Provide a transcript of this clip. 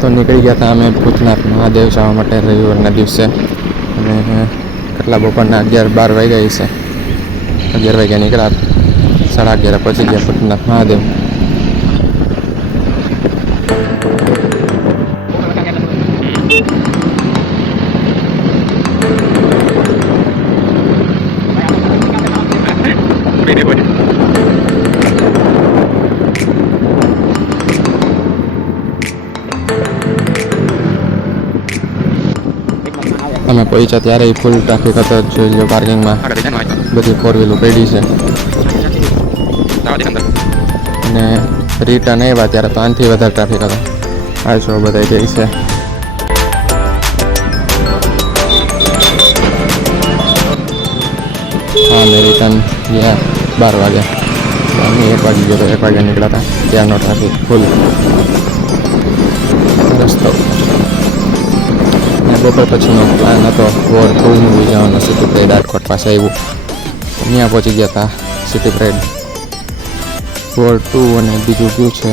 તો નીકળી ગયા હતા અમે ભૂતનાથ મહાદેવ જવા માટે રવિવારના દિવસે. અને કેટલા બપોરના 11-12 વાગ્યા છે. 11 વાગ્યા નીકળ્યા, 11:30 પહોંચી ગયા ભૂતનાથ મહાદેવ. અમે પહોંચ્યા ત્યારે ફૂલ ટ્રાફિક હતો. જોઈ લો, પાર્કિંગમાં બધી 4 વ્હીલો પડી છે. અને રિટર્ન આવ્યા ત્યારે તો આનાથી વધારે ટ્રાફિક હતો. આ જો બધા જાય છે. હા, અમે રિટર્ન ગયા 12 વાગ્યા. અમે 1 વાગી ગયો તો 1 વાગ્યા નીકળ્યા હતા. ત્યારનો ટ્રાફિક ફૂલ રસ્તો. બપોર પછીનો પ્લાન હતો વોર 2 મૂવી જવાનો. સિટી પ્રાઇડ રાજકોટ પાસે આવ્યું, ત્યાં પહોંચી ગયા હતા. સિટી પ્રાઇડ વોર 2 અને બીજું કયું છે